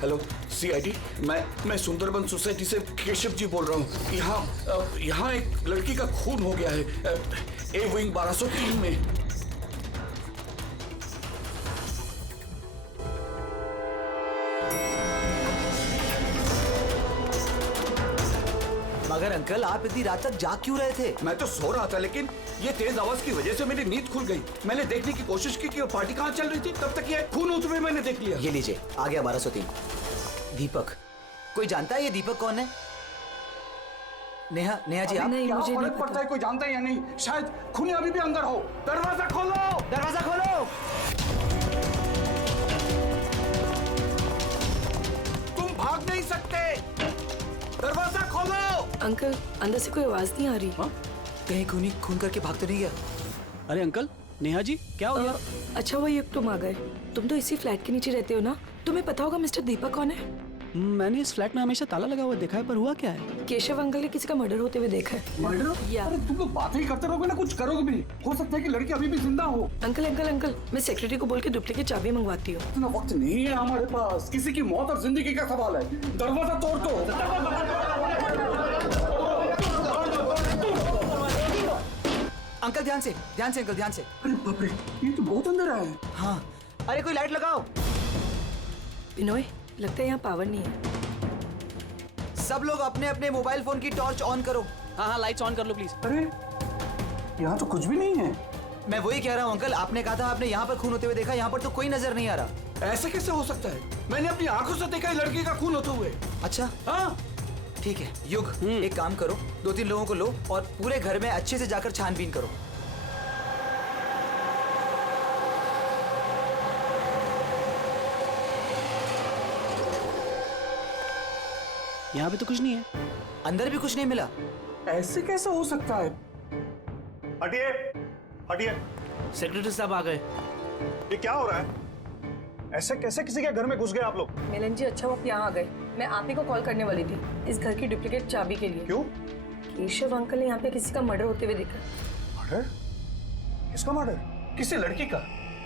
Hello CID, मैं Sundarban society से केशव जी बोल रहा हूँ। यहाँ एक लड़की का खून हो गया है ए विंग 1203 में। मगर अंकल आप इतनी रात तक जाग क्यों रहे थे? मैं तो सो रहा था, लेकिन ये तेज आवाज की वजह से मेरी नींद खुल गई। मैंने देखने की कोशिश की कि वो पार्टी कहाँ चल रही थी, तब तक ये खून होते हुए मैंने देख लिया। ये लीजिए, आ गया 1203। दीपक, कोई जानता है ये दीपक कौन है? नेहा जी आप? नहीं, मुझे नहीं पड़ता है, कोई जानता है या नहीं? शायद खूनी अभी भी अंदर हो। दरवाजा खोलो, दरवाजा खोलो। तुम भाग नहीं सकते, दरवाजा खोलो। अंकल, अंदर से कोई आवाज नहीं आ रही। कहीं खूनी खून करके भाग तो नहीं गया? अरे अंकल, नेहा जी क्या हो गया? अच्छा हुआ ये तुम आ गए। तुम तो इसी फ्लैट के नीचे रहते हो ना, तुम्हें पता होगा मिस्टर दीपक कौन है? मैंने इस फ्लैट में हमेशा ताला लगा हुआ देखा है, पर हुआ क्या है? केशव अंकल ने किसी का मर्डर होते हुए देखा है। मर्डर? या अरे तुम लोग बातें ही करते रहोगे ना, कुछ करोगे भी। हो सकता है कि लड़की अभी भी जिंदा हो। अंकल, मैं सेक्रेटरी को बोल के डुप्लीकेट चाबी मंगवाती हूँ। इतना वक्त नहीं है हमारे पास, किसी की मौत और जिंदगी का सवाल है। दरवाजा तोड़ दो। अंकल ध्यान से अंकल, ध्यान से। अरे बाप रे, ये तो बहुत अंदर है। हाँ, अरे कोई लाइट लगाओ। बिनोय, लगता है यहाँ पावर नहीं है। सब लोग अपने अपने मोबाइल फोन की टॉर्च ऑन करो। हाँ लाइट्स ऑन कर लो प्लीज। अरे यहाँ तो कुछ भी नहीं है। मैं वही कह रहा हूँ अंकल, आपने कहा था आपने यहाँ पर खून होते हुए देखा, यहाँ पर तो कोई नजर नहीं आ रहा। ऐसे कैसे हो सकता है? मैंने अपनी आंखों से देखा है लड़की का खून होते हुए। अच्छा हाँ ठीक है युग, एक काम करो, 2-3 लोगों को लो और पूरे घर में अच्छे से जाकर छानबीन करो। यहाँ पे तो कुछ नहीं है। अंदर भी कुछ नहीं मिला। ऐसे कैसे हो सकता है? हटिए, हटिए। सेक्रेटरी साहब आ गए। ये क्या हो रहा है? ऐसे कैसे किसी के घर में घुस गए आप लोग? मिलन जी, अच्छा वो आप यहाँ आ गए। मैं आप ही को कॉल करने वाली थी इस घर की डुप्लीकेट चाबी के लिए। क्यों? केशव अंकल ने यहाँ पे किसी का मर्डर होते हुए देखा। मर्डर? किसका मर्डर? किसी लड़की का।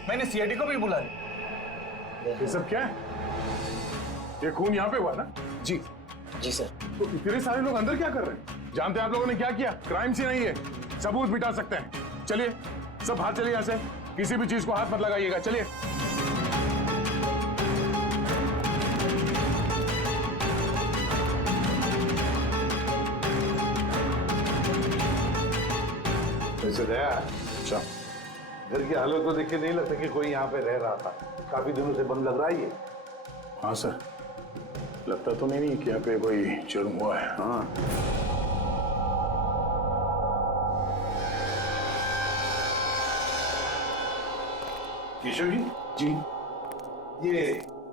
मैंने सीआईडी को भी बुलाया। ये सब क्या है? ये खून यहाँ पे हुआ ना? जी सर। तो इतने सारे लोग अंदर क्या कर रहे हैं? जानते हैं आप लोगों ने क्या किया? क्राइम सीन नहीं है, सबूत मिटा सकते हैं। चलिए सब बाहर चलिए यहाँ से, किसी भी चीज को हाथ मत लगाइएगा। चलिए। वैसे दया, अच्छा, घर की हालत को देख के नहीं लगता कि कोई यहाँ पे रह रहा था। काफी दिनों से बंद लग रहा है ये। हाँ सर, लगता तो नहीं कि यहाँ पे कोई जुर्म हुआ है। हाँ, केशव जी। जी ये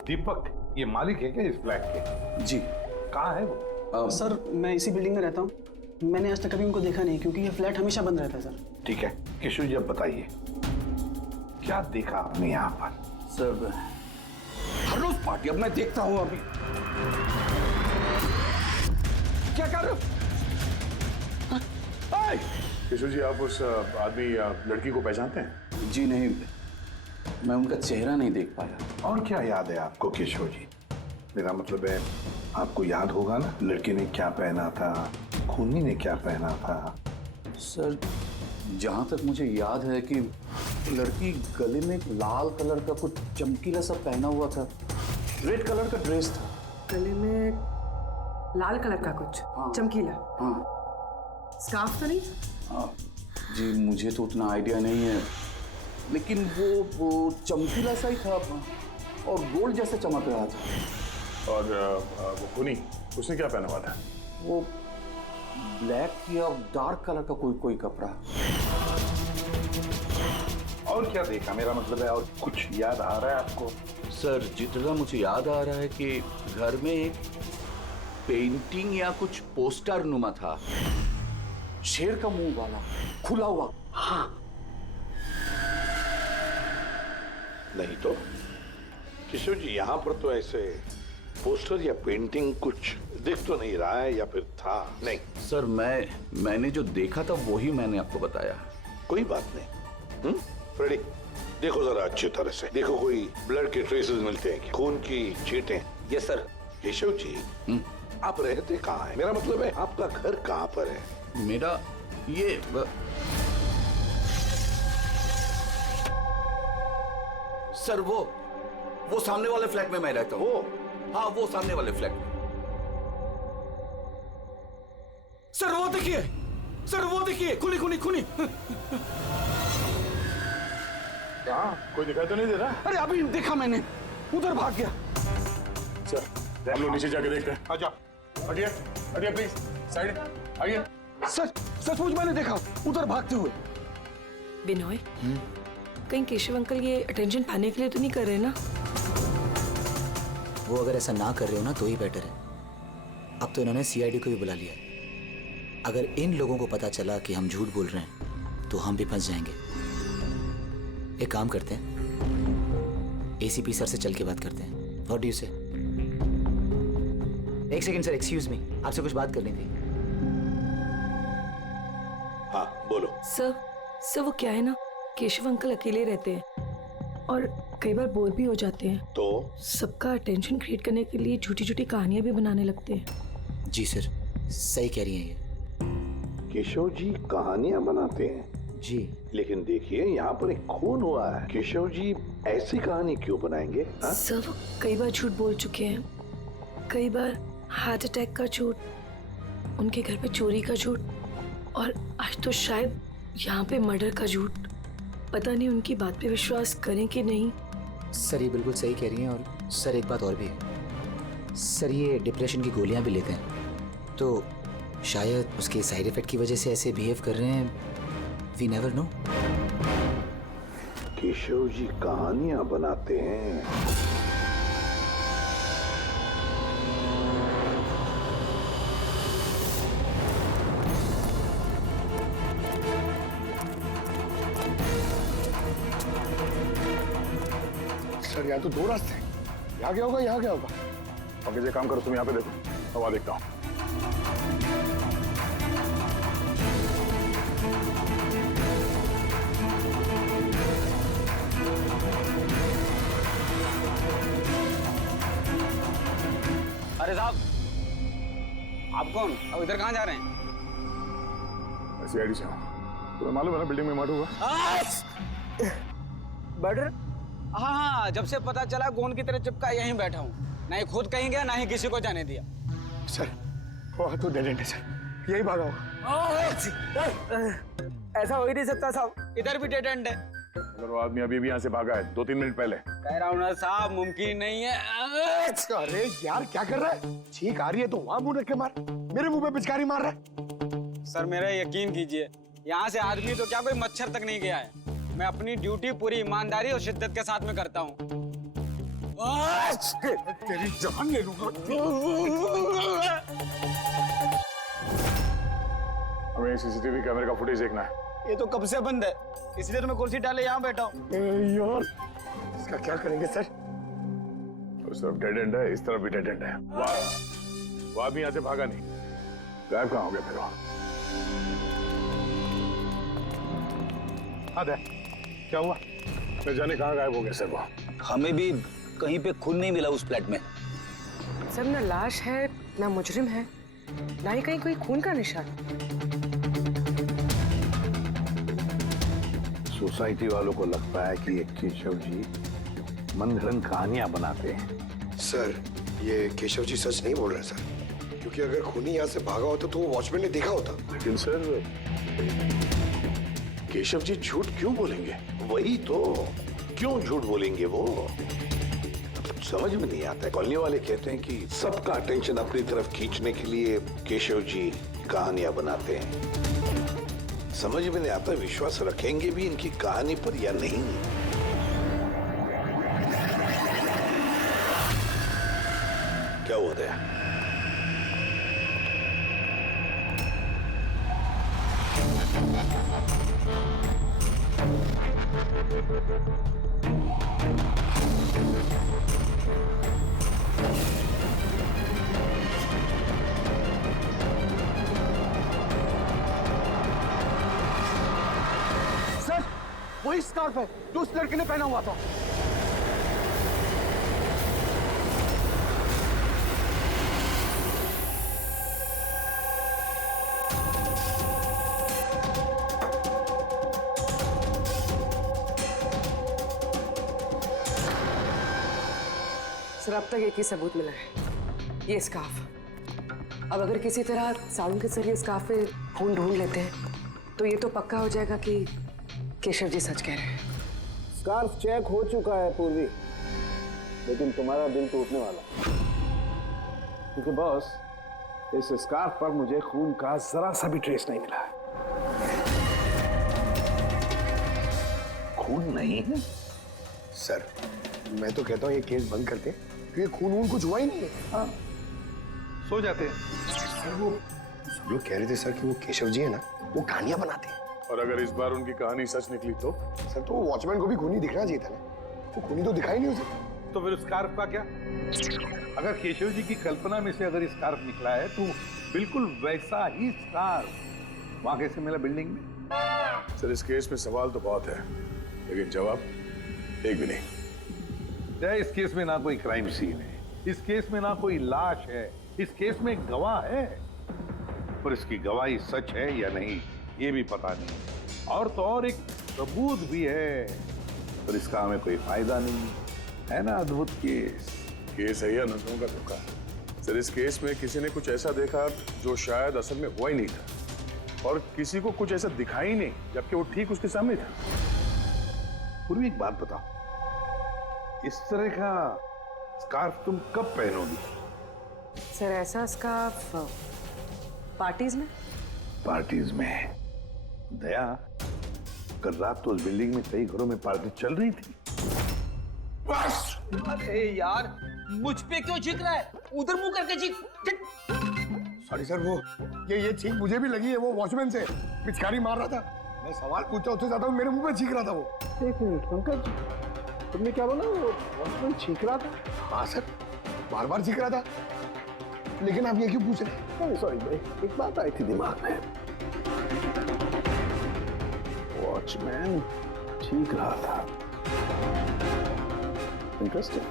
दीपक, ये मालिक है क्या इस फ्लैट के? जी। कहाँ है वो? सर मैं इसी बिल्डिंग में रहता हूँ। मैंने आज तक कभी उनको देखा नहीं, क्योंकि ये फ्लैट हमेशा बंद रहता है सर। ठीक है केशव जी, अब बताइए क्या देखा आपने यहाँ पर? सर हर रोज पार्टी, अब मैं देखता हूँ। अभी क्या कर रहे हो? केशव जी, आप उस आदमी लड़की को पहचानते हैं? जी नहीं, मैं उनका चेहरा नहीं देख पाया। और क्या याद है आपको केशव जी? मेरा मतलब है आपको याद होगा ना, लड़की ने क्या पहना था, खूनी ने क्या पहना था? सर जहाँ तक मुझे याद है कि लड़की गले में लाल कलर का कुछ चमकीला सा पहना हुआ था, रेड कलर का ड्रेस था। गले में लाल कलर का कुछ चमकीला? हाँ स्कार्फ तो नहीं? जी मुझे तो उतना आइडिया नहीं है, लेकिन वो चमकीला सा ही था और गोल्ड जैसे चमक रहा था। और वो खूनी, उसने क्या पहना हुआ था? वो ब्लैक या डार्क कलर का कोई कपड़ा। और क्या देखा? मेरा मतलब है और कुछ याद आ रहा है आपको? सर जितना मुझे याद आ रहा है कि घर में एक पेंटिंग या कुछ पोस्टर नुमा था, शेर का मुंह वाला, खुला हुआ। हाँ नहीं तो किशोर जी, यहाँ पर तो ऐसे पोस्टर या पेंटिंग कुछ दिख तो नहीं रहा है, या फिर था? नहीं सर, मैंने जो देखा था वही मैंने आपको बताया। कोई बात नहीं। फ्रेडी, देखो जरा अच्छी तरह से देखो, कोई ब्लड के ट्रेसेस मिलते हैं क्या? खून की छींटें? Yes sir. केशव जी, आप रहते कहाँ हैं? मेरा मतलब है आपका घर कहाँ पर है? मेरा ये सर वो सामने वाले फ्लैट में मैं रहता हूँ। हाँ, वो सामने वाले फ्लैट में। सर वो देखिए खुली कहाँ? कोई दिखाई तो नहीं दे रहा? अरे अभी देखा मैंने, उधर भाग गया। चल हम लोग नीचे जाके देखते हैं। आजा, हटिए प्लीज, साइड आइए। सचमुच मैंने देखा उधर भागते हुए। बिनोय, कहीं केशव अंकल ये अटेंशन पाने के लिए तो नहीं कर रहे ना? वो अगर ऐसा ना कर रहे हो ना तो ही बेटर है। अब तो इन्होंने सीआईडी को भी बुला लिया है। अगर इन लोगों को पता चला कि हम झूठ बोल रहे हैं तो हम भी फंस जाएंगे। एक काम करते हैं, एसीपी सर से चल के बात करते हैं। व्हाट डू यू से? एक सेकंड सर, एक्सक्यूज मी, आपसे कुछ बात करनी थी। हाँ बोलो। सर वो क्या है ना, केशव अंकल अकेले रहते हैं और कई बार बोर भी हो जाते हैं, तो सबका अटेंशन क्रिएट करने के लिए छोटी छोटी कहानियां भी बनाने लगते हैं। जी सर, सही कह रही हैं ये। केशव जी कहानियां बनाते हैं? जी लेकिन देखिए यहाँ पर एक खून हुआ है, केशव जी ऐसी कहानी क्यों बनाएंगे? हाँ? सर वो कई बार झूठ बोल चुके हैं, कई बार हार्ट अटैक का झूठ, उनके घर पे चोरी का झूठ, और आज तो शायद यहाँ पे मर्डर का झूठ। पता नहीं उनकी बात पे विश्वास करें कि नहीं। सर ये बिल्कुल सही कह रही हैं। और सर एक बात और भी है सर, ये डिप्रेशन की गोलियां भी लेते हैं, तो शायद उसके साइड इफेक्ट की वजह से ऐसे बिहेव कर रहे हैं। We never know. Keshav ji कहानियां बनाते हैं? सर यहाँ तो दो रास्ते हैं, यहाँ क्या होगा यहाँ क्या होगा? अब ये काम करो, तुम यहाँ पे देखो, हवा देखता हूँ। अरे साहब, आप कौन? अब इधर कहाँ जा रहे हैं? सीआईडी से हूँ। तुम्हें मालूम है ना बिल्डिंग में मर्डर हुआ? मर्डर? हाँ, जब से पता चला गोंद की तरह चिपका यहीं बैठा हूँ। ना ही खुद कहीं गया, ना ही किसी को जाने दिया। सर वो तो डेड एंड है सर, यही भागा होगा। ऐसा हो ही नहीं सकता साहब, इधर भी डेड एंड है। अगर वो आदमी अभी भी यहाँ से भागा है 2-3 मिनट पहले। कह रहा हूँ ना साहब, मुमकिन नहीं है। अरे यार क्या कर रहा है? छींक आ रही है तो वहाँ मुंह रख के मार, मेरे मुंह पे पिचकारी मार रहा है। सर मेरा यकीन कीजिए, यहाँ से आदमी तो क्या कोई मच्छर तक नहीं गया है। मैं अपनी ड्यूटी पूरी ईमानदारी और शिद्दत के साथ में करता हूँ। तेरी जान ले लूंगा। हमें सीसीटीवी कैमरे का फुटेज देखना है। ये तो कब से बंद है, इसलिए तो मैं कुर्सी डाले यहाँ बैठा हूँ। यार इसका क्या करेंगे सर? उस तरफ डेड एंड है, इस तरफ भी डेड एंड है। वो आदमी यहाँ से भागा नहीं, गायब कहाँ हो गया फिर वो? हाँ क्या हुआ? न जाने कहाँ गायब हो गया सर वो। हमें भी कहीं पे खून नहीं मिला उस फ्लैट में। सर ना लाश है, ना मुजरिम है, ना ही कहीं कोई खून का निशान। सोसाइटी वालों को लगता है कि ये केशव जी मनगढ़ंत कहानियां बनाते हैं। सर ये केशव जी सच नहीं बोल रहे सर, क्योंकि अगर खूनी यहाँ से भागा होता तो वो वॉचमैन ने देखा होता। लेकिन सर केशव जी झूठ क्यों बोलेंगे? वही तो, क्यों झूठ बोलेंगे वो? समझ में नहीं आता है। कॉलोनी वाले कहते हैं कि सबका अटेंशन अपनी तरफ खींचने के लिए केशव जी कहानियां बनाते हैं। समझ में नहीं आता विश्वास रखेंगे भी इनकी कहानी पर या नहीं। क्या हुआ था? सर वही वही स्कार्फ है जो उस लड़के ने पहना हुआ था। सर अब तक एक ही सबूत मिला है, ये स्कार्फ। अब अगर किसी तरह साउंड के जरिए स्कार्फ पे खून ढूंढ लेते हैं तो ये तो पक्का हो जाएगा कि केशव जी सच कह रहे हैं। स्कार्फ चेक हो चुका है पूर्वी, लेकिन तुम्हारा दिल टूटने वाला, क्योंकि बॉस इस स्कार्फ पर मुझे खून का जरा सा भी ट्रेस नहीं मिला। खून नहीं है? सर मैं तो कहता हूँ ये केस बंद करते, क्योंकि खून वून कुछ हुआ ही नहीं है। हाँ सो जाते हैं। सर वो सब लोग कह रहे थे सर कि वो केशव जी है ना, वो कहानियां बनाते हैं। और अगर इस बार उनकी कहानी सच निकली तो? सर तो वॉचमैन को भी खूनी दिखना चाहिए था ना, वो खूनी तो दिखाई नहीं उसे। तो फिर स्कार्फ का क्या? अगर केशव जी की कल्पना में से अगर स्कार्फ निकला है तो बिल्कुल वैसा ही स्कार्फ वहां कैसे मिला बिल्डिंग में? सर इस केस में सवाल तो बहुत है, लेकिन जवाब एक भी नहीं। इस केस में ना कोई क्राइम सीन है, इस केस में ना कोई लाश है, इस केस में एक गवाह है, पर इसकी गवाही सच है या नहीं ये भी पता नहीं। और तो और एक सबूत भी है, पर इसका हमें कोई फायदा नहीं है ना। अद्भुत केस है या नजरों का धोखा? सर इस केस में किसी ने कुछ ऐसा देखा जो शायद असल में हुआ ही नहीं था, और किसी को कुछ ऐसा दिखाई नहीं जबकि वो ठीक उसके सामने था। पूर्वी एक बात बताओ, इस तरह का स्कार्फ तुम कब पहनोगी? सर ऐसा स्कार्फ पार्टीज में? पार्टीज में? दया, कल रात तो उस बिल्डिंग में कई घरों में पार्टी चल रही थी। बस अरे यार मुझ पे क्यों चीख रहा है? उधर मुंह करके चीख। सॉरी सर, वो ये चीख मुझे भी लगी है, वो वॉचमैन से पिचकारी मार रहा था। मैं सवाल पूछता उससे ज्यादा मेरे मुंह पे चीख रहा था वो। एक मिनट पंकज, तुमने क्या बोला? वो वॉचमैन चीख रहा था? हाँ सर, बार बार चीख रहा था। लेकिन आप ये क्यों पूछ रहे हैं? सॉरी भाई, एक बात आई थी दिमाग में। वॉचमैन चीख रहा था। Interesting,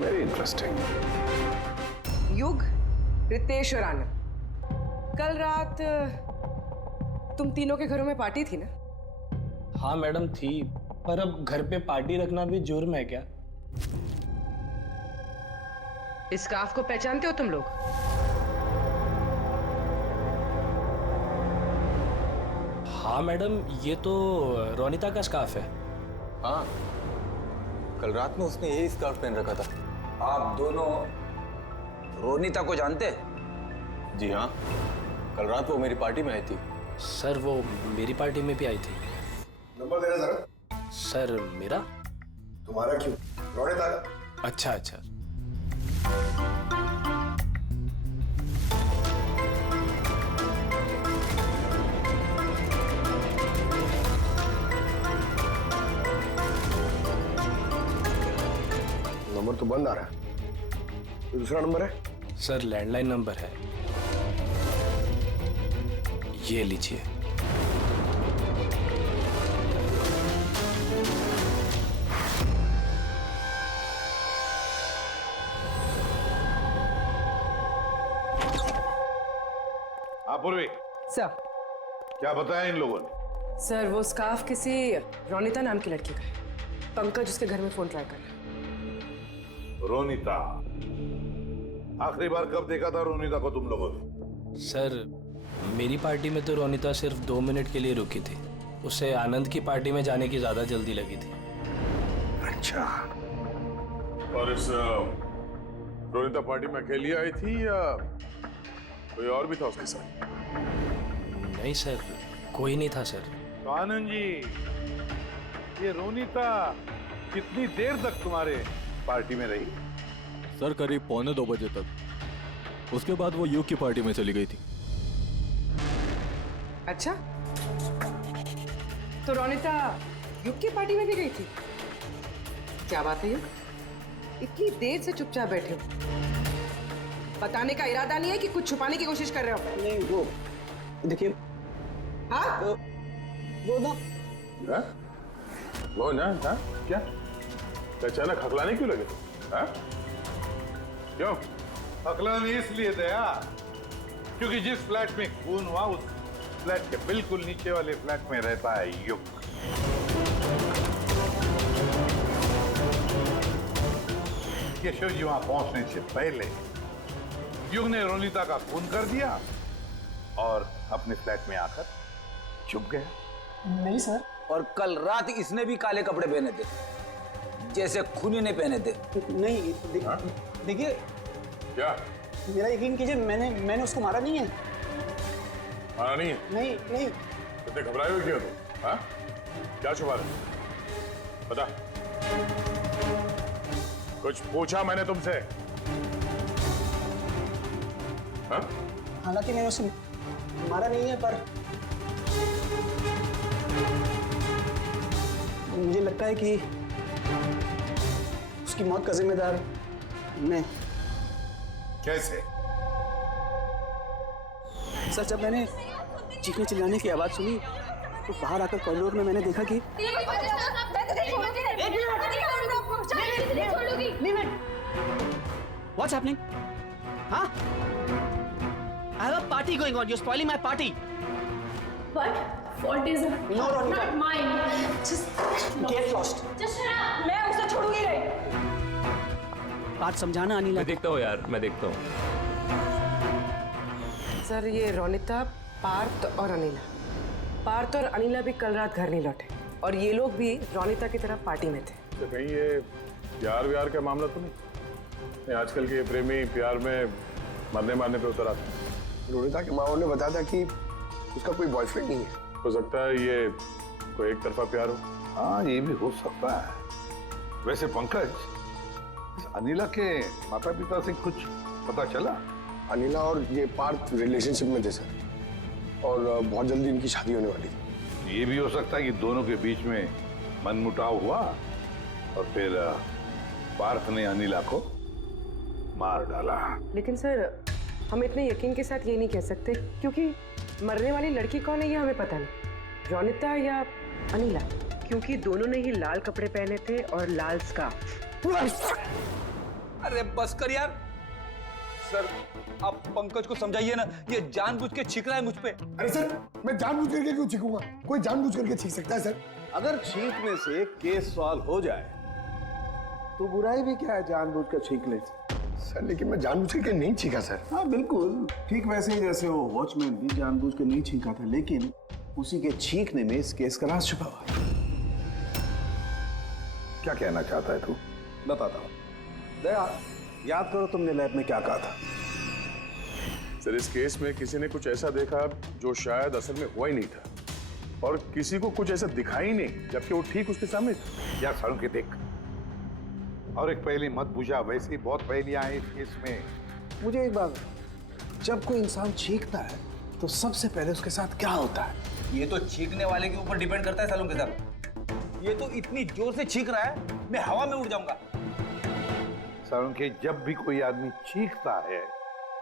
very interesting. युग, रितेश और आनंद, कल रात तुम तीनों के घरों में पार्टी थी ना? हाँ मैडम थी, पर अब घर पे पार्टी रखना भी जुर्म है क्या? इस स्कार्फ को पहचानते हो तुम लोग? हाँ मैडम, ये तो रोनिता का स्कार्फ है। हाँ, कल रात में उसने यही स्कार्फ पहन रखा था। आप दोनों रोनिता को जानते हैं? जी हाँ, कल रात वो मेरी पार्टी में आई थी। सर वो मेरी पार्टी में भी आई थी। नंबर देना जरा। सर मेरा? तुम्हारा क्यों, रोनिता का। अच्छा अच्छा। नंबर तो बंद आ रहा है, तो दूसरा नंबर है? सर लैंडलाइन नंबर है, ये लीजिए। पूर्वी, सर क्या बताया इन लोगों ने? सर वो स्कार्फ किसी रोनिता नाम की लड़की का है। पंकज उसके घर में फोन ट्राई कर रहा है। रोनिता? आखिरी बार कब देखा था रोनिता को तुम लोगों ने? सर मेरी पार्टी में तो रोनिता सिर्फ 2 मिनट के लिए रुकी थी, उसे आनंद की पार्टी में जाने की ज्यादा जल्दी लगी थी। अच्छा, और इस रोनिता पार्टी में अकेली आई थी या कोई और भी था उसके साथ? नहीं सर, कोई नहीं था सर। तो आनंद जी, ये रोनिता कितनी देर तक तुम्हारे पार्टी में रही? सर करीब 1:45 बजे तक। उसके बाद वो युग की पार्टी में चली गई थी। अच्छा, तो रोनिता युग की पार्टी में भी गई थी? क्या बात है युग, इतनी देर से चुपचाप बैठे हो? बताने का इरादा नहीं है कि कुछ छुपाने की कोशिश कर रहे हो? नहीं वो देखिए, हाँ? वो ना हाँ? वो ना हाँ क्या अचानक हकलाने क्यों लगे हाँ? क्यों हकलाने इसलिए दया क्योंकि जिस फ्लैट में खून हुआ उस फ्लैट के बिल्कुल नीचे वाले फ्लैट में रहता है युग। केशव जी वहां पहुंचने से पहले युग ने रोनिता का खून कर दिया और अपने फ्लैट में आकर छुप गया। नहीं सर। और कल रात इसने भी काले कपड़े पहने थे जैसे खूनी ने पहने थे। नहीं देखिए क्या मेरा यकीन कीजिए, मैंने उसको मारा नहीं है। मारा नहीं है? नहीं। इतने घबराए हुए क्यों तुम हाँ? क्या छुपा रहे बता। कुछ पूछा मैंने तुमसे हाँ? हालांकि मैंने उसे मारा नहीं है, पर मुझे लगता है कि उसकी मौत का जिम्मेदार मैं। कैसे? सर, जब मैंने चीखने चिल्लाने की आवाज सुनी तो बाहर आकर कॉरिडोर में मैंने देखा कि What's happening? Huh? I have a party going on. You're spoiling my party. What? Fault is No, Ronita. not mine. Just Get lost. Just shut up. मैं उसे छोड़ूंगी नहीं। बात समझाना अनिला। मैं देखता हूँ यार, मैं देखता हूँ। सर, ये रोनिता, पार्थ और अनिला। पार्थ और अनिला भी कल रात घर नहीं लौटे और ये लोग भी रोनिता की तरफ पार्टी में थे। तो कहीं ये प्यार व्यार का मामला तो नहीं? आजकल के प्रेमी प्यार में मरने मारने पे उतर आते। रोनिता के माँ ने बताया था कि उसका कोई बॉयफ्रेंड नहीं है। हो सकता है ये कोई एक तरफा प्यार हो। हाँ, ये भी हो सकता है। वैसे पंकज, इस अनिला के माता पिता से कुछ पता चला? अनिला और ये पार्थ रिलेशनशिप में थे सर, और बहुत जल्दी इनकी शादी होने वाली थी। ये भी हो सकता है कि दोनों के बीच में मनमुटाव हुआ और फिर पार्थ ने अनिला को मार डाला। लेकिन सर, हम इतने यकीन के साथ ये नहीं कह सकते क्योंकि मरने वाली लड़की कौन है ये हमें पता नहीं। रोनिता या अनिला, क्योंकि दोनों ने ही लाल कपड़े पहने थे और लाल स्कार्फ। अरे बस कर यार। सर, आप पंकज को समझाइए ना, ये जानबूझ के छींक रहा है मुझ पे। अरे सर, मैं जानबूझ करके क्यों छींकूंगा? कोई जानबूझ करके छींक सकता है सर? अगर छींकने से केस सॉल्व हो जाए तो बुराई भी क्या है जानबूझ कर छींकने से? सर, लेकिन मैं जानबूझ करके नहीं छींका सर। हाँ बिल्कुल ठीक वैसे ही जैसे वो वॉचमैन भी जानबूझ कर नहीं छींका था, लेकिन उसी के छींकने में इस केस का राज छुपा हुआ है। क्या कहना चाहता है तू? बताता हूँ। दया, याद करो तुमने लैब में क्या कहा था? सर, इस केस में किसी ने कुछ ऐसा देखा जो शायद असल में हुआ ही नहीं था, और किसी को कुछ ऐसा दिखाई नहीं जबकि वो ठीक उसके सामने था। यार सारुण के देख, और एक पहेली मत बुझा, वैसे ही बहुत पहेलियां हैं इस केस में। मुझे एक बात, जब कोई इंसान छींकता है तो सबसे पहले उसके साथ क्या होता है? ये तो छींकने वाले के ऊपर डिपेंड करता है सालों के साथ। ये तो इतनी जोर से छींक रहा है, मैं हवा में उड़ जाऊंगा। सारुण के, जब भी कोई आदमी छींकता है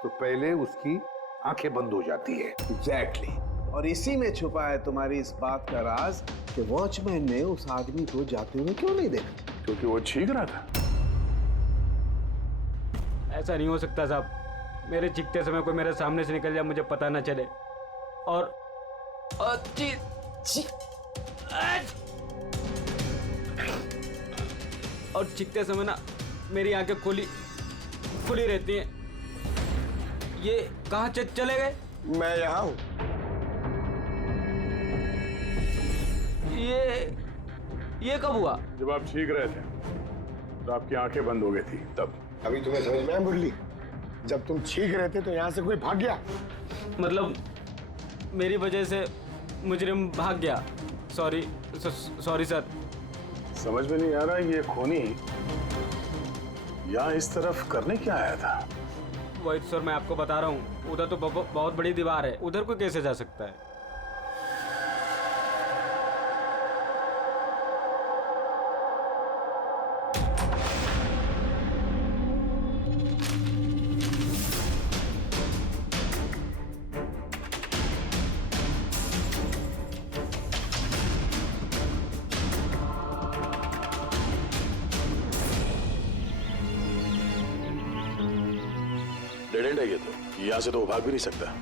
तो पहले उसकी आंखें बंद हो जाती है। एग्जैक्टली। और इसी में छुपा है तुम्हारी इस बात का राज कि वॉचमैन ने उस आदमी को जाते हुए क्यों नहीं देखा? क्योंकि वो छींक रहा था। ऐसा नहीं हो सकता साहब। मेरे चीखते समय कोई मेरे सामने से निकल जाए, मुझे पता ना चले। और चीखते समय ना मेरी आंखें खुली रहती हैं। ये कहाँ चले गए? मैं यहाँ हूँ। ये कब हुआ? जब आप छींक रहे थे तो आपकी आंखें बंद हो गई थी तब। अभी तुम्हें समझ में आया मुरली? जब तुम छींक रहे थे तो यहाँ से कोई भाग गया। मतलब मेरी वजह से मुजरिम भाग गया। Sorry sir. समझ में नहीं आ रहा ये खूनी यहाँ इस तरफ करने क्या आया था? वही सर मैं आपको बता रहा हूँ, उधर तो बहुत बड़ी दीवार है, उधर कोई कैसे जा सकता है? डेड एंड है ये तो, यहाँ से तो वो भाग भी नहीं सकता।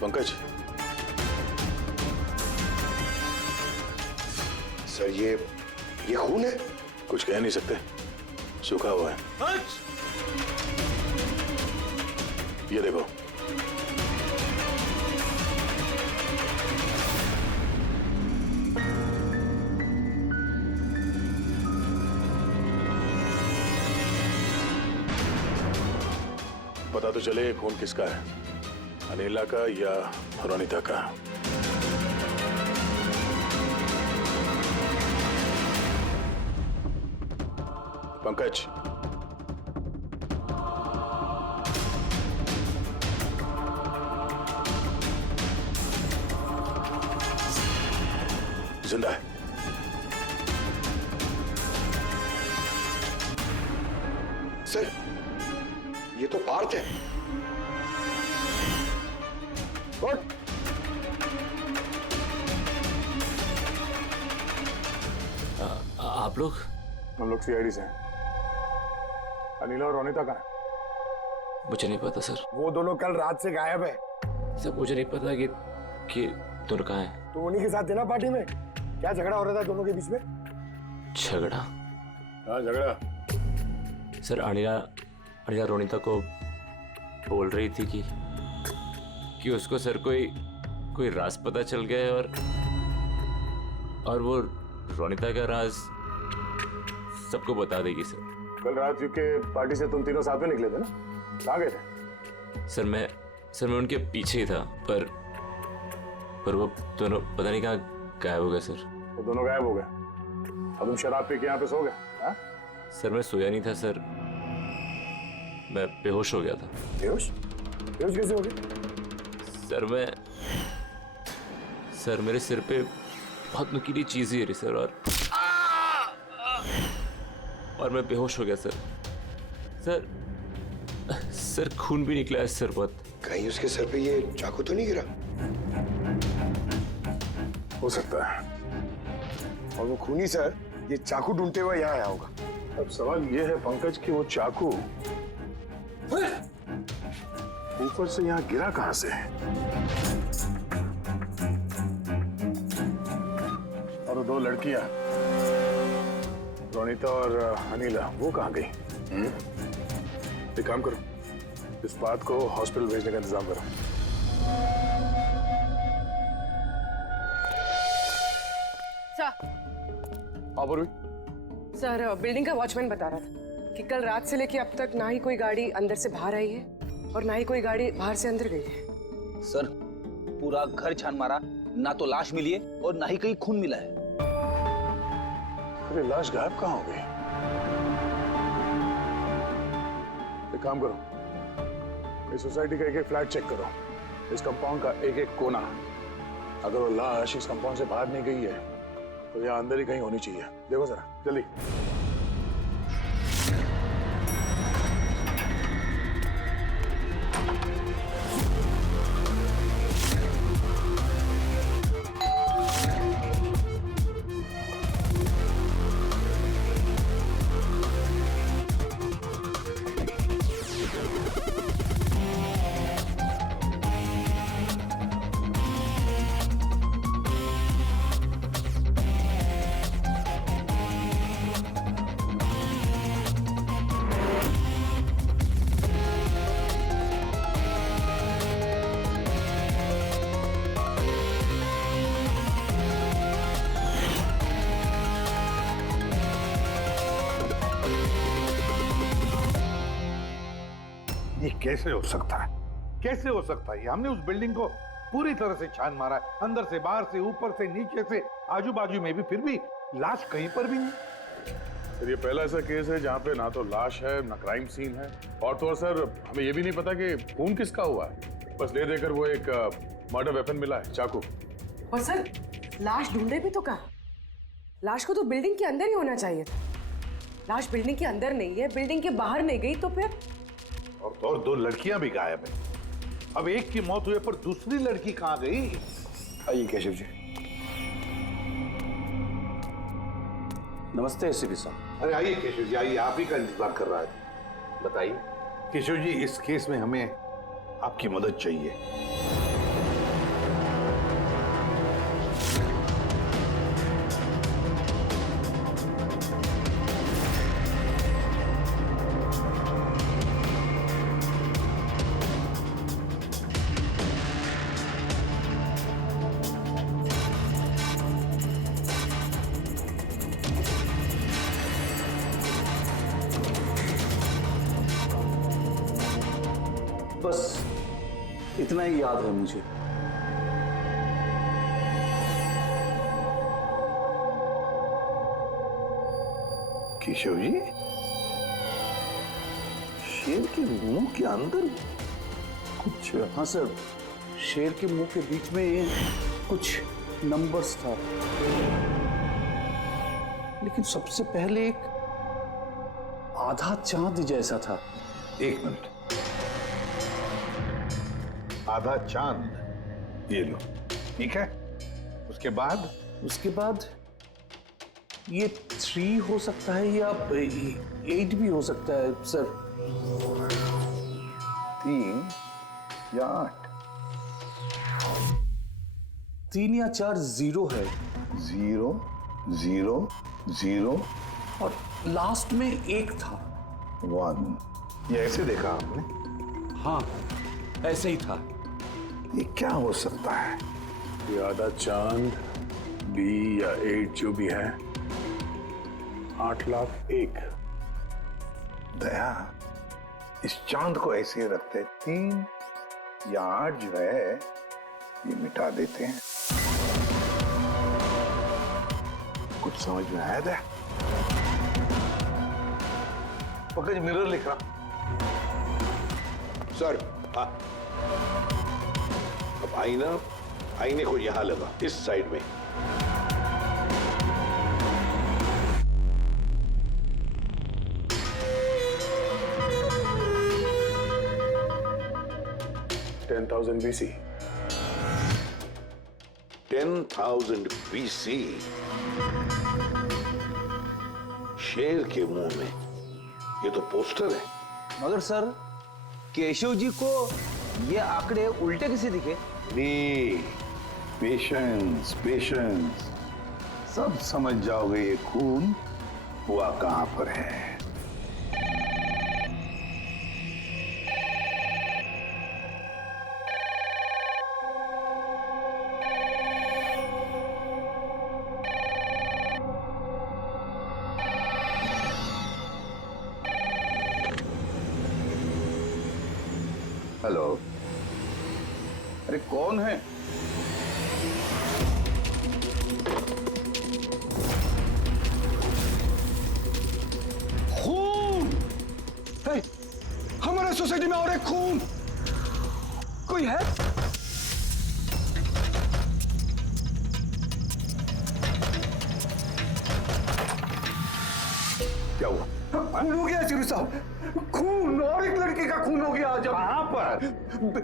पंकज, सर ये खून है? कुछ कह नहीं सकते, सूखा हुआ है। ये देखो। पता तो चले खून किसका है, अनिला का या रोनिता का। पंकज, जिंदा है। सर ये तो पार्थ है। आप लोग? हम लोग सीआईडी से हैं। अनिला और रोनिता कहाँ है? मुझे नहीं पता सर। वो दोनों कल रात से गायब है। सर मुझे नहीं पता कि दोनों कहाँ हैं। तो उन्हीं के साथ थे ना पार्टी में? क्या झगड़ा हो रहा था दोनों के बीच में? झगड़ा? हाँ झगड़ा। सर अनिला रोनिता को बोल रही थी कि उसको सर कोई राज पता चल गया है और वो रोनिता का राज सबको बता देगी सर। कल रात के पार्टी से तुम तीनों साथ में निकले थे ना? कहाँ गए थे? सर मैं उनके पीछे ही था पर वो दोनों पता नहीं कहाँ गायब हो गए सर। वो दोनों गायब हो गए। अब तुम शराब पी के यहाँ पे सो गए? हाँ? सर मैं सोया नहीं था सर, मैं बेहोश हो गया था। बेहोश कैसे हो गए? सर मेरे सिर पे बहुत नुकीली चीज गिरी सर और मैं बेहोश हो गया सर। सर खून भी निकला है सर बहुत। कहीं उसके सर पे ये चाकू तो नहीं गिरा? हो सकता है। और वो खूनी सर ये चाकू ढूंढते हुए यहाँ आया होगा। अब सवाल ये है पंकज कि वो चाकू ऊपर से यहाँ गिरा कहाँ से? और वो दो लड़कियां रोनिता और अनिला वो कहाँ गई? एक काम करो, इस बात को हॉस्पिटल भेजने का इंतजाम करो। सर बिल्डिंग का वॉचमैन बता रहा था कि कल रात से लेके अब तक ना ही कोई गाड़ी अंदर से बाहर आई है और ना ही कोई गाड़ी बाहर से अंदर गई है। सर पूरा घर छान मारा, ना तो लाश मिली है और ना ही कहीं खून मिला है। अरे लाश गायब कहाँ हो गई? एक काम करो, इस सोसाइटी का एक फ्लैट चेक करो, इस कंपाउंड का एक कोना। अगर वो लाश इस कंपाउंड से बाहर नहीं गई है तो यहाँ अंदर ही कहीं होनी चाहिए। देखो जरा जल्दी। ये कैसे हो सकता है? कैसे हो सकता है? हमने उस बिल्डिंग को पूरी तरह से छान मारा है, अंदर से बाहर से ऊपर से नीचे से आजू बाजू में भी, फिर भी लाश कहीं पर भी नहीं। सर ये पहला ऐसा केस है जहाँ पे ना तो लाश है ना क्राइम सीन है, और तो और सर हमें ये भी नहीं पता कि खून किसका हुआ है। बस ले देकर वो एक मर्डर वेपन मिला है, चाकू। और सर लाश ढूंढे भी तो कहाँ? लाश को तो बिल्डिंग के अंदर ही होना चाहिए था। लाश बिल्डिंग के अंदर नहीं है, बिल्डिंग के बाहर नहीं गई, तो फिर? और दो लड़कियां भी गायब है। अब एक की मौत हुई पर दूसरी लड़की कहाँ गई? आइए केशव जी। नमस्ते एसीपी साहब। अरे आइए केशव जी, आइए, आप ही का इंतजार कर रहा है। बताइए। केशव जी, इस केस में हमें आपकी मदद चाहिए। बस इतना ही याद है मुझे। केशव जी, शेर के मुंह के अंदर कुछ। हाँ सर, शेर के मुंह के बीच में कुछ नंबर्स था, लेकिन सबसे पहले एक आधा चांद जैसा था। एक मिनट, आधा चांद, ये लो, ठीक है। उसके बाद ये 3 हो सकता है या 8 भी हो सकता है सर। 3 या 8? 3 या 4 0 है। 0 0 0 और लास्ट में 1 था। 1। ये ऐसे देखा आपने? हाँ, ऐसे ही था। ये क्या हो सकता है? ये आधा चांद, बी या 8 जो भी है, 8,01,000। दया, इस चांद को ऐसे रखते 3 या 8 जो है ये मिटा देते हैं। कुछ समझ में आया दया? पंकज, मिरर लिख रहा। सर, हाँ। अब आईने को यहां लगा, इस साइड में। BC। 10,000 BC। शेर के मुंह में, ये तो पोस्टर है। मगर सर, केशव जी को ये आंकड़े उल्टे किसे दिखे? पेशेंस पेशेंस, सब समझ जाओगे ये खून हुआ कहां पर है। हेलो, अरे कौन है? खून है हमारे सोसाइटी में, और एक खून। कोई है? क्या हुआ? खून हो गया चिरू साहब, खून, और एक लड़के का खून हो गया आज। कहां पर?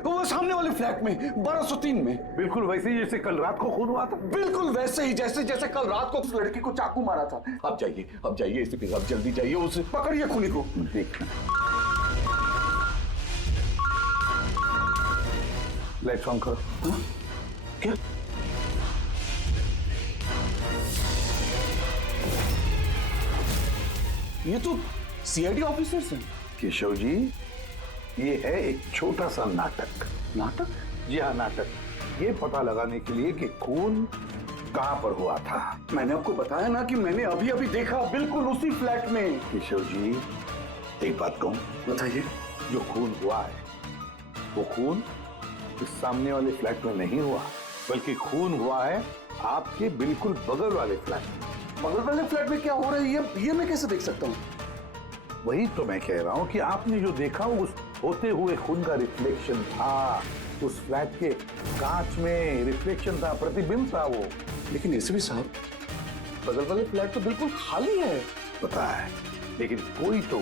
वो सामने वाले फ्लैट में, 1203 में। बिल्कुल वैसे ही जैसे कल रात को खून हुआ था। बिल्कुल वैसे ही जैसे कल रात को उस लड़की को चाकू मारा था। अब जाइए एसीपी साहब, जल्दी जाइए, उसे पकड़िए खूनी को। देखना। लाइट्स ऑन करो। हाँ? क्या? ये तो सीआईडी ऑफिसर्स हैं। केशव जी, ये है एक छोटा सा नाटक। नाटक? जी हाँ, नाटक। ये पता लगाने के लिए कि खून कहां पर हुआ था। मैंने आपको बताया ना कि मैंने अभी अभी देखा, बिल्कुल उसी फ्लैट में। केशव जी, एक बात कहूं? बताइए। जो खून हुआ है वो खून इस सामने वाले फ्लैट में नहीं हुआ, बल्कि खून हुआ है आपके बिल्कुल बगल वाले फ्लैट में। बगल वाले फ्लैट में क्या हो रहा है ये मैं कैसे देख सकता हूँ? वही तो मैं कह रहा हूं कि आपने जो देखा उस होते हुए खून का रिफ्लेक्शन था। उस फ्लैट के कांच में रिफ्लेक्शन था, प्रतिबिंब था वो। लेकिन एसीपी साहब, बगल वाले फ्लैट तो बिल्कुल खाली है। पता है, लेकिन कोई तो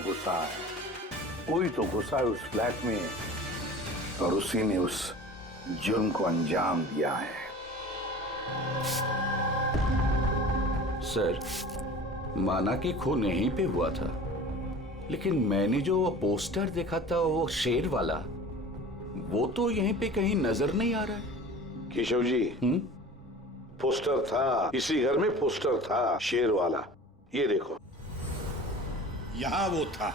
घुसा है उस फ्लैट में, और उसी ने उस जुर्म को अंजाम दिया है। सर, माना कि खून यहीं पे हुआ था, लेकिन मैंने जो वो पोस्टर देखा था वो शेर वाला, वो तो यहीं पे कहीं नजर नहीं आ रहा है। केशव जी, पोस्टर था, इसी घर में पोस्टर था शेर वाला। ये देखो, यहाँ वो था।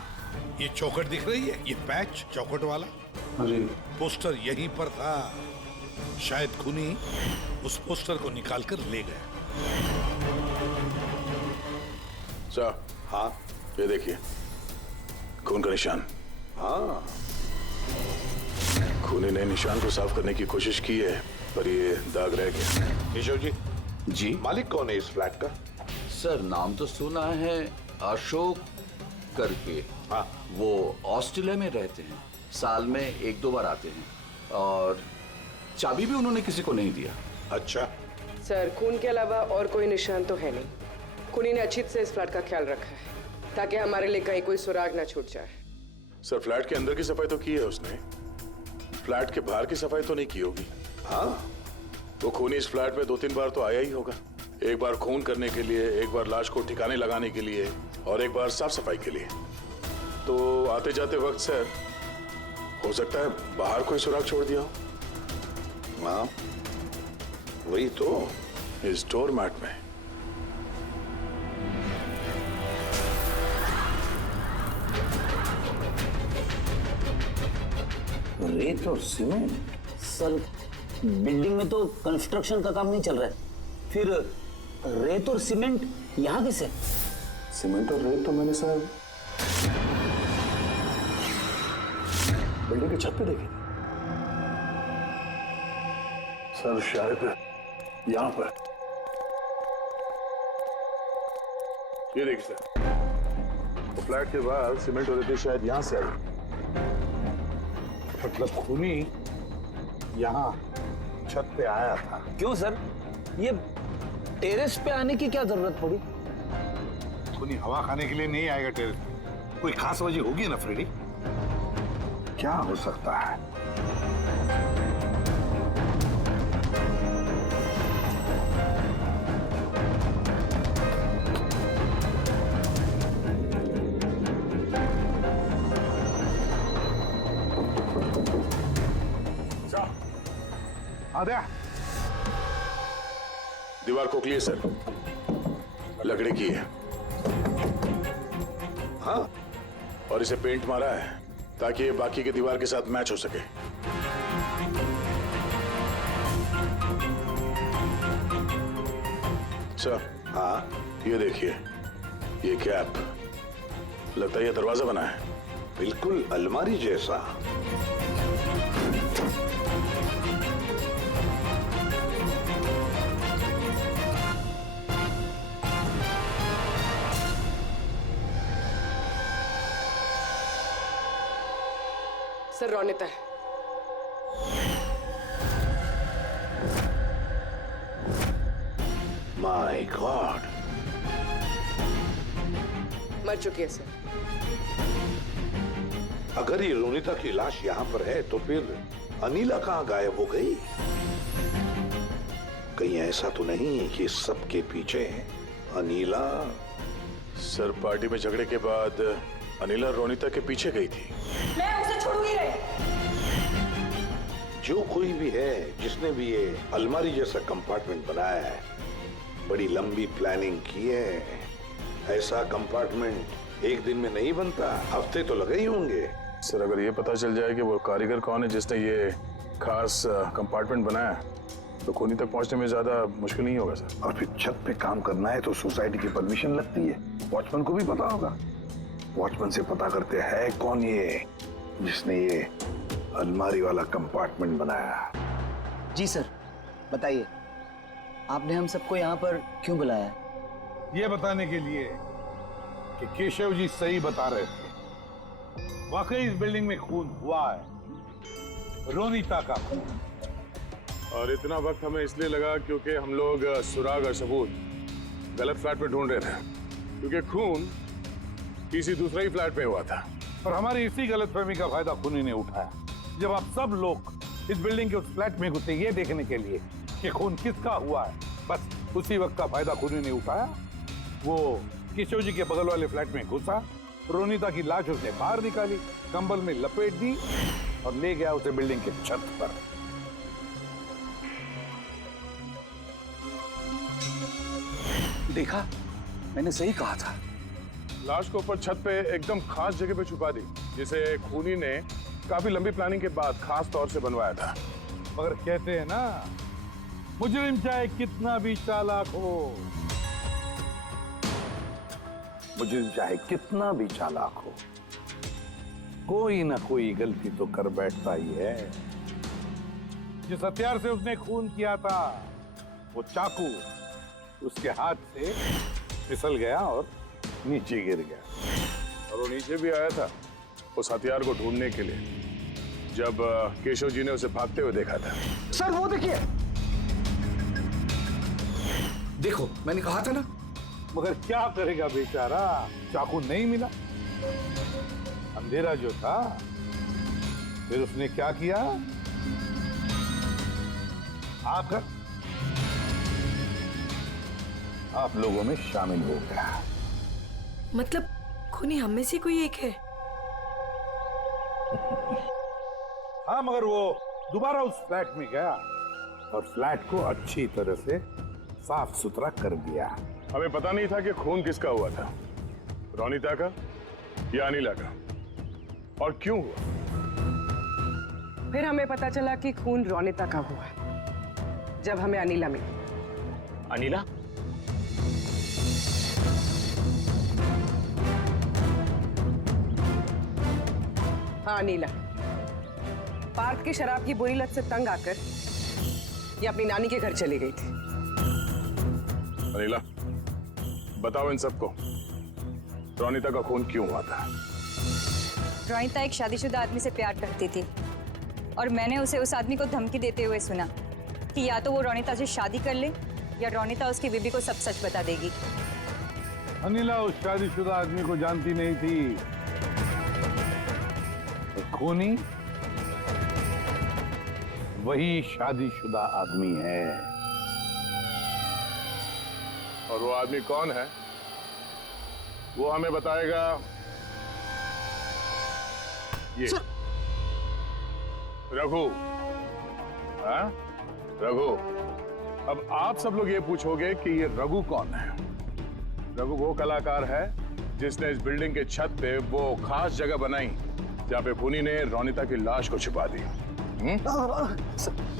ये चौखट दिख रही है, ये पैच चौखट वाला, अरे पोस्टर यहीं पर था। शायद खूनी उस पोस्टर को निकाल कर ले गया। साहब, हाँ ये देखिए, खून का निशान। हाँ, खूनी ने निशान को साफ करने की कोशिश की है, पर ये दाग रह गया। केशव जी, जी मालिक कौन है इस फ्लैट का? सर, नाम तो सुना है, अशोक करके। हाँ, वो ऑस्ट्रेलिया में रहते हैं, साल में 1-2 बार आते हैं, और चाबी भी उन्होंने किसी को नहीं दिया। अच्छा। सर, खून के अलावा और कोई निशान तो है नहीं। खूनी ने अच्छी से इस फ्लैट का ख्याल रखा है ताकि हमारे लिए कहीं कोई सुराग ना छूट जाए। सर, फ्लैट के अंदर की सफाई तो की है उसने, फ्लैट के बाहर की सफाई तो नहीं की होगी। हाँ, वो खूनी इस फ्लैट में 2-3 बार तो आया ही होगा। एक बार खून करने के लिए, एक बार लाश को ठिकाने लगाने के लिए, और एक बार साफ सफाई के लिए। तो आते जाते वक्त सर, हो सकता है बाहर कोई सुराग छोड़ दिया हो। हाँ, वही तो। इस डोर मैट में। रेत और सीमेंट? सर, बिल्डिंग में तो कंस्ट्रक्शन का काम नहीं चल रहा है, फिर रेत और सीमेंट यहाँ कैसे? सीमेंट और रेत तो मैंने सर बिल्डिंग की छत पे देखी थी। सर, शायद यहाँ पर। ये देखिए सर, तो फ्लैट के बाहर सीमेंट और रेत शायद यहाँ से आई। मतलब खूनी यहाँ छत पे आया था। क्यों सर, ये टेरेस पे आने की क्या जरूरत पड़ी? खूनी हवा खाने के लिए नहीं आएगा टेरेस पे। कोई खास वजह होगी ना फ्रेडी? क्या हो सकता है? आद्या, दीवार खोखली है सर, लकड़ी की है। हाँ, और इसे पेंट मारा है ताकि ये बाकी के दीवार के साथ मैच हो सके। सर, हाँ, ये देखिए, ये कैप, लगता है ये दरवाजा बना है। बिल्कुल अलमारी जैसा। सर, रौनिता है। माय गॉड, मर चुकी है सर। अगर ये रोनिता की लाश यहाँ पर है तो फिर अनीला कहाँ गायब हो गई? कहीं ऐसा तो नहीं कि सबके पीछे अनीला? सर, पार्टी में झगड़े के बाद अनीला रोनिता के पीछे गई थी। मैं उसे छोड़ूंगी नहीं। जो कोई भी है, जिसने भी ये अलमारी जैसा कंपार्टमेंट बनाया है, बड़ी लंबी प्लानिंग की है। ऐसा कंपार्टमेंट एक दिन में नहीं बनता, हफ्ते तो लगे ही होंगे। सर, अगर ये पता चल जाए कि वो कारीगर कौन है जिसने ये खास कंपार्टमेंट बनाया, तो खूनी तक पहुंचने में ज्यादा मुश्किल नहीं होगा सर। और फिर छत पे काम करना है तो सोसाइटी की परमिशन लगती है। वॉचमैन को भी पता होगा। वॉचमैन से पता करते हैं कौन ये जिसने ये अलमारी वाला कंपार्टमेंट बनाया। जी सर, बताइए, आपने हम सबको यहाँ पर क्यों बुलाया? ये बताने के लिए कि केशव जी सही बता रहे थे। वाकई इस बिल्डिंग में खून हुआ है, रोनिता का खून। और इतना वक्त हमें इसलिए लगा क्योंकि हम लोग सुराग और सबूत गलत फ्लैट में ढूंढ रहे थे, क्योंकि खून किसी दूसरे ही फ्लैट में हुआ था। और हमारी इसी गलतफहमी का फायदा खूनी ने उठाया। जब आप सब लोग इस बिल्डिंग के उस फ्लैट में घुसे ये देखने के लिए कि खून किसका हुआ है, बस उसी वक्त का फायदा खूनी ने उठाया। वो केशव जी के बगल वाले फ्लैट में घुसा, रोनिता की लाश उसने बाहर निकाली, कंबल में लपेट दी और ले गया उसे बिल्डिंग के छत पर। देखा, मैंने सही कहा था। लाश को ऊपर छत पे एकदम खास जगह पे छुपा दी, जिसे खूनी ने काफी लंबी प्लानिंग के बाद खास तौर से बनवाया था। मगर कहते हैं ना, मुजरिम चाहे कितना भी चालाक हो, मुजरिम चाहे कितना भी चालाक हो, कोई ना कोई गलती तो कर बैठता ही है। जिस हथियार से उसने खून किया था, वो चाकू उसके हाथ से फिसल गया और नीचे गिर गया। और वो नीचे भी आया था उस हथियार को ढूंढने के लिए, जब केशव जी ने उसे भागते हुए देखा था। सर वो देखिए, देखो मैंने कहा था ना। मगर क्या करेगा बेचारा, चाकू नहीं मिला, अंधेरा जो था। फिर उसने क्या किया, आकर आप लोगों में शामिल हो गया। मतलब खूनी हम में से कोई एक है? हाँ, मगर वो दोबारा उस फ्लैट में गया और फ्लैट को अच्छी तरह से साफ सुथरा कर दिया। हमें पता नहीं था कि खून किसका हुआ था, रोनिता का या अनिला का, और क्यों हुआ। फिर हमें पता चला कि खून रोनिता का हुआ जब हमें अनिला मिली। अनिला? हाँ, अनिला पार्थ की शराब की बुरी लत से तंग आकर ये अपनी नानी के घर चली गई थी। अनिला, बताओ इन सबको, रोनिता का खून क्यों हुआ था? रोनिता एक शादीशुदा आदमी से प्यार करती थी और मैंने उसे उस आदमी को धमकी देते हुए सुना कि या तो वो रोनिता से शादी कर ले या रोनिता उसकी बीबी को सब सच बता देगी। अनिला उस शादीशुदा आदमी को जानती नहीं थी। तो खूनी वही शादीशुदा आदमी है। और वो आदमी कौन है वो हमें बताएगा ये रघु। हाँ रघु, अब आप सब लोग ये पूछोगे कि ये रघु कौन है। रघु वो कलाकार है जिसने इस बिल्डिंग के छत पे वो खास जगह बनाई जहाँ पे खूनी ने रोनिता की लाश को छुपा दी।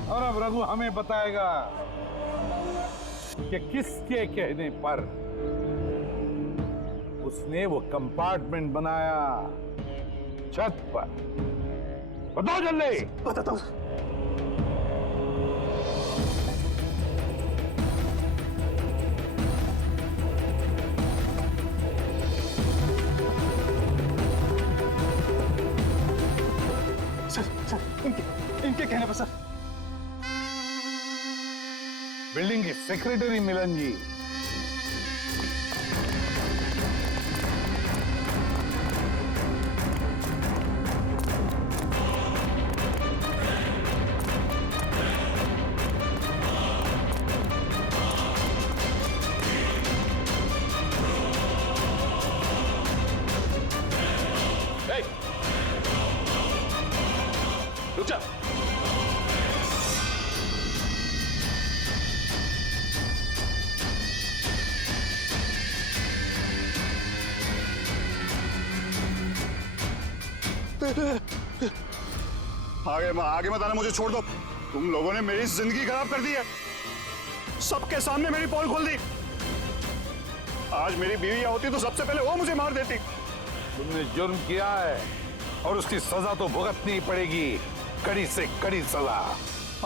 और अब रघु हमें बताएगा कि किसके कहने पर उसने वो कंपार्टमेंट बनाया छत पर। बताओ जल्दी। बताता हूँ। सर, इनके कहने पर सर। बिल्डिंग की सेक्रेटरी मिलन जी। रुक जा। आगे मत आना, मुझे छोड़ दो। तुम लोगों ने मेरी जिंदगी खराब कर दी है, सबके सामने मेरी पोल खोल दी। आज मेरी बीवी होती तो सबसे पहले वो मुझे मार देती। तुमने जुर्म किया है और उसकी सजा तो भुगतनी ही पड़ेगी, कड़ी से कड़ी सजा।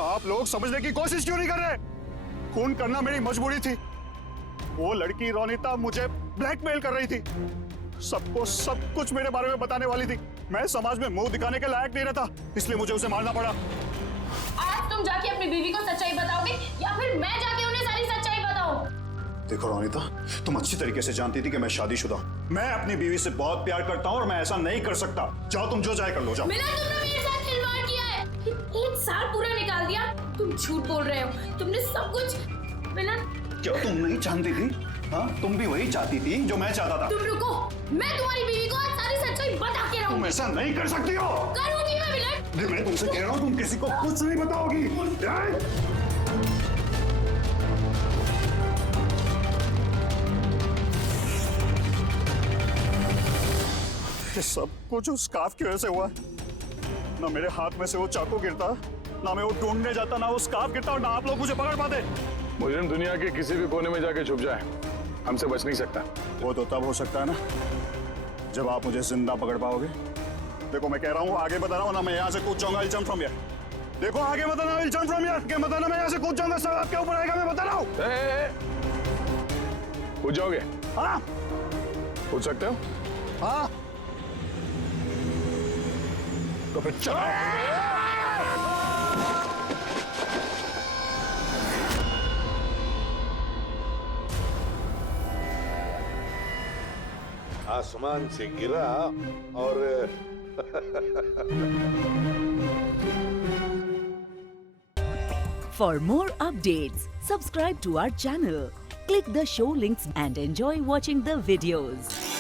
आप लोग समझने की कोशिश क्यों नहीं कर रहे? खून करना मेरी मजबूरी थी। वो लड़की रोनिता मुझे ब्लैकमेल कर रही थी, सबको सब कुछ मेरे बारे में बताने वाली थी। मैं समाज में मुंह दिखाने के लायक नहीं रहता, इसलिए मुझे उसे मारना पड़ा। आज तुम जाके अपनी बीवी को सच्चाई बताओगे या फिर मैं जाके उन्हें सारी सच्चाई बताऊं? देखो रोनिता, तुम अच्छी तरीके से जानती थी कि मैं शादीशुदा हूं। मैं अपनी बीवी से बहुत प्यार करता हूं और मैं ऐसा नहीं कर सकता। जाओ, तुम जो चाहे कर लो, जाओ। मिलन, तुमने मेरे साथ खिलवाड़ किया है। एक साल पूरा निकाल दिया। तुम झूठ बोल रहे हो, तुमने सब कुछ। मिलन, क्या तुम नहीं जानती थी हाँ, तुम भी वही चाहती थी जो मैं चाहता था। तुम रुको, मैं तुम्हारी बीवी को आज सारी सच्चाई बता के रहूंगी। तुम ऐसा नहीं कर सकती हो। करूंगी मैं विलन। मैं तुमसे कह रहा हूँ, तुम किसी को कुछ नहीं बताओगी। ये सब कुछ उस स्कार्फ की वजह से हुआ। ना मेरे हाथ में से वो चाकू गिरता, ना मैं वो ढूंढने जाता, ना वो स्कार्फ गिरता और ना आप लोग मुझे पकड़ पाते। मुजरिम दुनिया के किसी भी कोने में जाके छुप जाए, हमसे बच नहीं सकता। वो तो तब हो सकता है ना जब आप मुझे जिंदा पकड़ पाओगे। देखो मैं कह रहा हूँ, आगे बता रहा हूँ ना, मैं यहाँ से कूद जाऊंगा। I'll jump from here। देखो आगे बताना, I'll jump from here। क्या बताना, मैं यहाँ से कूद जाऊंगा, सब आपके ऊपर आएगा, मैं बता रहा हूँ। कूद जाओगे? हाँ कूद सकते हो? हाँ तो फिर चलो। आसमान से गिरा और For more updates, subscribe to our channel, click the show links and enjoy watching the videos.